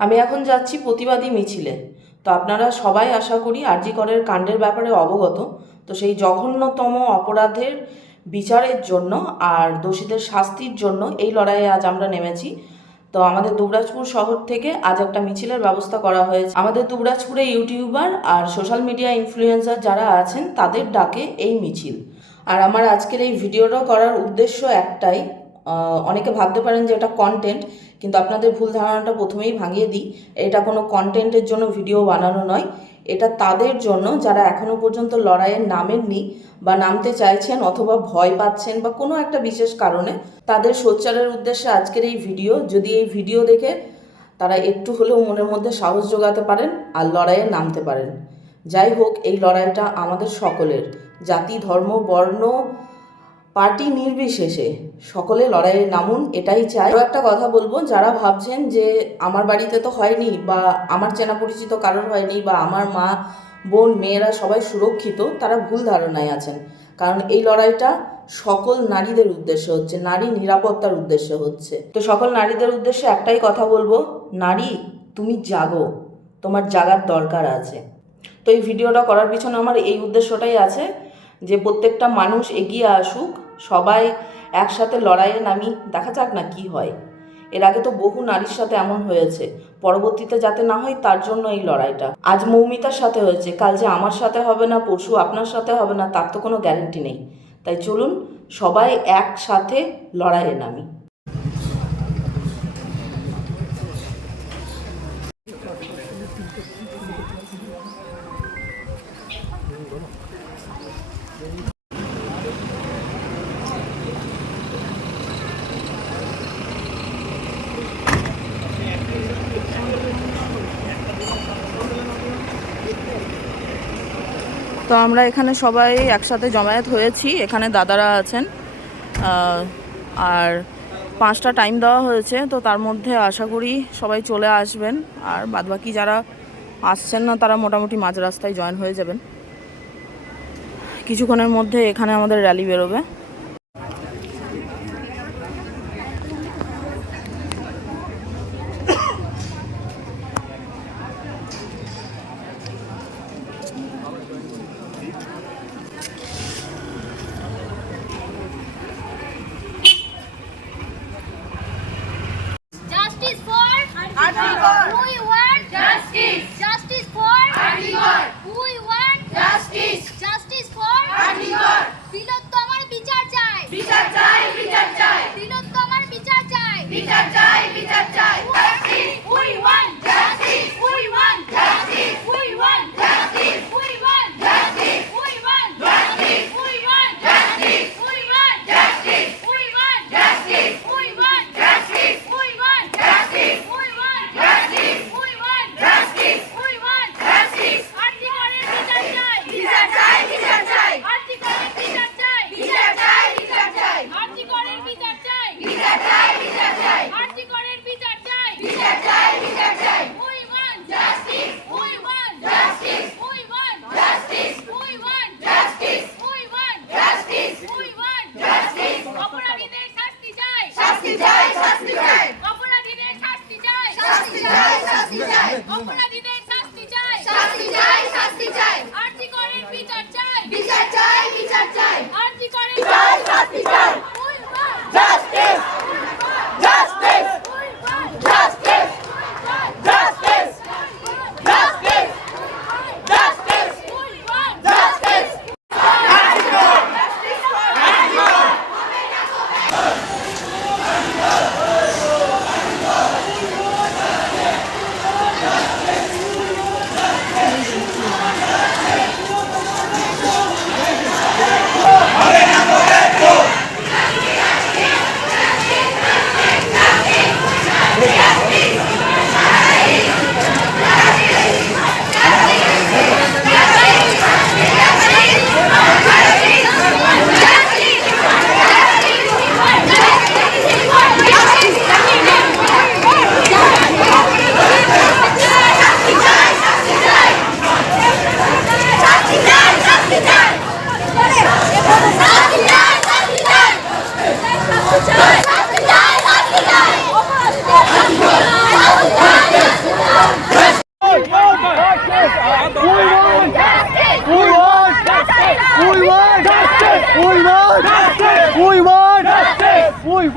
আমি এখন যাচ্ছি প্রতিবাদী মিছিলে। তো আপনারা সবাই আশা করি আরজি করের কাণ্ডের ব্যাপারে অবগত। তো সেই জঘন্যতম অপরাধের বিচারের জন্য আর দোষীদের শাস্তির জন্য এই লড়াইয়ে আজ আমরা নেমেছি। তো আমাদের দুবরাজপুর শহর থেকে আজ একটা মিছিলের ব্যবস্থা করা হয়েছে। আমাদের দুবরাজপুরে ইউটিউবার আর সোশ্যাল মিডিয়া ইনফ্লুয়েন্সার যারা আছেন, তাদের ডাকে এই মিছিল। আর আমার আজকের এই ভিডিওটা করার উদ্দেশ্য একটাই অনেকে ভাবতে পারেন যে এটা কন্টেন্ট কিন্তু আপনাদের ভুল ধারণাটা প্রথমেই ভাঙিয়ে দিই। এটা কোনো কন্টেন্টের জন্য ভিডিও বানানো নয়। এটা তাদের জন্য যারা এখনও পর্যন্ত লড়াইয়ের নামেননি বা নামতে চাইছেন অথবা ভয় পাচ্ছেন বা কোনো একটা বিশেষ কারণে তাদের সোচ্চারের উদ্দেশ্যে আজকের এই ভিডিও যদি এই ভিডিও দেখে তারা একটু হলেও মনের মধ্যে সাহস জোগাতে পারেন আর লড়াইয়ে নামতে পারেন। যাই হোক, এই লড়াইটা আমাদের সকলের। জাতি, ধর্ম, বর্ণ পার্টি নির্বিশেষে সকলে লড়াইয়ে নামুন, এটাই চাই। আরও একটা কথা বলব, যারা ভাবছেন যে আমার বাড়িতে তো হয়নি বা আমার চেনা পরিচিত কারোর হয়নি বা আমার মা, বোন, মেয়েরা সবাই সুরক্ষিত, তারা ভুল ধারণায় আছেন। কারণ এই লড়াইটা সকল নারীদের উদ্দেশ্যে হচ্ছে, নারী নিরাপত্তার উদ্দেশ্যে হচ্ছে। তো সকল নারীদের উদ্দেশ্যে একটাই কথা বলব, নারী, তুমি জাগো, তোমার জাগার দরকার আছে। তো এই ভিডিওটা করার পিছনে আমার এই উদ্দেশ্যটাই আছে যে প্রত্যেকটা মানুষ এগিয়ে আসুক, সবাই একসাথে লড়াইয়ে নামি, দেখা যাক না কি হয়। এর আগে তো বহু নারীর সাথে এমন হয়েছে। পরবর্তীতে যাতে না হয় তার জন্য এই লড়াইটা। আজ মৌমিতার সাথে হয়েছে, কাল যে আমার সাথে হবে না, পরশু আপনার সাথে হবে না, তার তো কোনো গ্যারেন্টি নেই। তাই চলুন সবাই একসাথে লড়াইয়ে নামি। তো আমরা এখানে সবাই একসাথে জমায়েত হয়েছি, এখানে দাদারা আছেন। আর পাঁচটা টাইম দেওয়া হয়েছে, তো তার মধ্যে আশা করি সবাই চলে আসবেন। আর বাদবাকি যারা আসছেন না, তারা মোটামুটি মাঝ রাস্তায় জয়েন হয়ে যাবেন। কিছুক্ষণের মধ্যে এখানে আমাদের র্যালি বেরোবে। 아,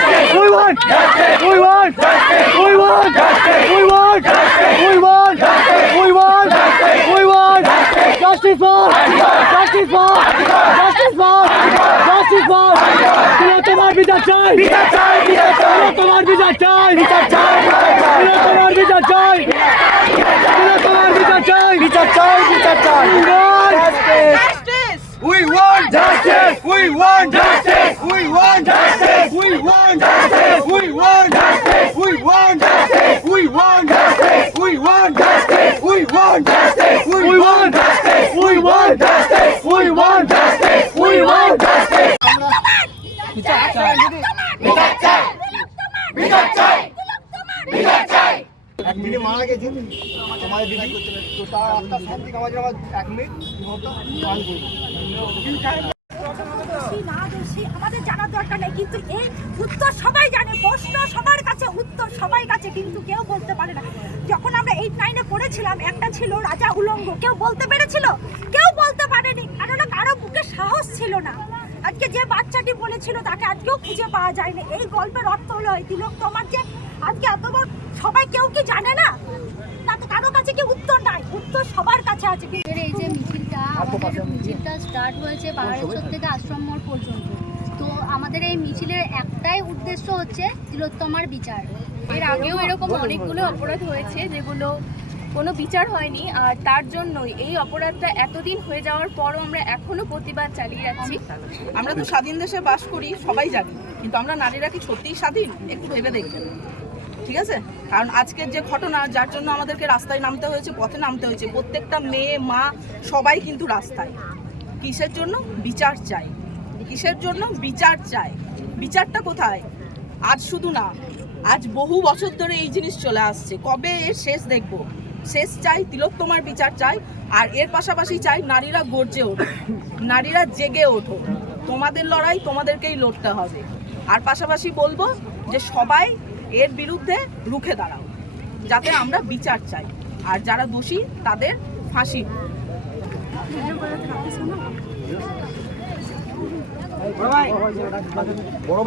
We want justice. We want justice. We want justice. We want justice. We want justice. We want justice. We want justice. Justice for. Justice for. Justice for. Justice for. তোমার বিচার চাই বিচার চাই বিচার চাই তোমার বিচার চাই বিচার চাই তোমার বিচার চাই তোমার বিচার চাই বিচার চাই বিচার চাই We want justice! We want justice! We We want justice! We want justice! We want justice! We want justice! বিচার চাই বিচার চাই বিচার চাই বিচার চাই একদিনে মারা গেছে তোমার দিদি তো তার আত্মার শান্তি কামাজের আমার এক মিনিট করি আমাদের জানার দরকার নেই। কিন্তু এই উত্তর সবাই জানে, প্রশ্ন সবার কাছে, উত্তর সবাই কাছে, কিন্তু কেউ বলতে পারে না। যখন আমরা এইট নাইনে পড়েছিলাম, একটা ছিল রাজা উলঙ্গ। কেউ বলতে পেরেছিল? কেউ বলতে পারেনি। কেননা কারও বুকে সাহস ছিল না। আজকে যে বাচ্চাটি বলেছিল, তাকে আজকেও খুঁজে পাওয়া যায়নি। এই গল্পের অর্থ হলো তিলক তোমার যে আজকে এত বড়, সবাই কেউ কি জানে না? তাতে কারও কাছে কি উত্তর নাই? উত্তর সবার কাছে কিন্তু আমাদের মিছিলটা আমাদের মিছিলটা স্টার্ট হয়েছে বারাসত থেকে আশ্রম মোড় পর্যন্ত। তো আমাদের এই মিছিলের একটাই উদ্দেশ্য হচ্ছে তিলোত্তমার বিচার। এর আগেও এরকম অনেকগুলো অপরাধ হয়েছে যেগুলো কোনো বিচার হয়নি আর তার জন্যই এই অপরাধটা এতদিন হয়ে যাওয়ার পরও আমরা এখনও প্রতিবাদ চালিয়ে যাচ্ছি। আমরা তো স্বাধীন দেশে বাস করি সবাই জানি। কিন্তু আমরা নারীরা কি সত্যিই স্বাধীন? একটু ভেবে দেখবেন। ঠিক আছে? কারণ আজকের যে ঘটনা, যার জন্য আমাদেরকে রাস্তায় নামতে হয়েছে, পথে নামতে হয়েছে, প্রত্যেকটা মেয়ে, মা, সবাই কিন্তু রাস্তায়। কিসের জন্য? বিচার চাই। কিসের জন্য? বিচার চাই। বিচারটা কোথায়? আজ শুধু না, আজ বহু বছর ধরে এই জিনিস চলে আসছে। কবে এর শেষ দেখব? শেষ চাই তিলোত্তমার বিচার চাই, আর এর পাশাপাশি চাই নারীরা গর্জে ওঠো নারীরা জেগে ওঠো তোমাদের লড়াই তোমাদেরকেই লড়তে হবে। আর পাশাপাশি বলব যে সবাই এর বিরুদ্ধে রুখে দাঁড়াও যাতে আমরা বিচার চাই। আর যারা দোষী তাদের ফাঁসি। বড়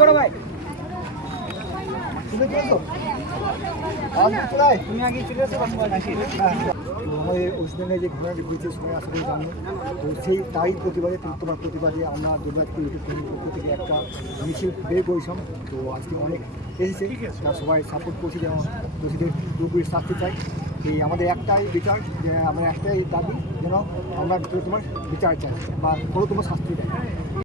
বড় ভাই। তুমি আগে চলে আসো আমাদের ওয়েস্ট বেঙ্গলে যে ঘোড়াটি ঘুরছে সবাই আশা করি তো সেই তাই প্রতিবাদে তোমার প্রতিবাদে আমরা দুর্গাপুর ইউটিউব পক্ষ থেকে একটা মিছিল বের করেছিলাম। তো আজকে অনেক এসেছে তারা সবাই সাপোর্ট করছে যেমন দোষীদের পুরোপুরি শাস্তি চাই এই আমাদের একটাই বিচার, যে আমরা একটাই দাবি যেন আমরা তোমার বিচার চাই বা কোনো তোমার শাস্তি চাই।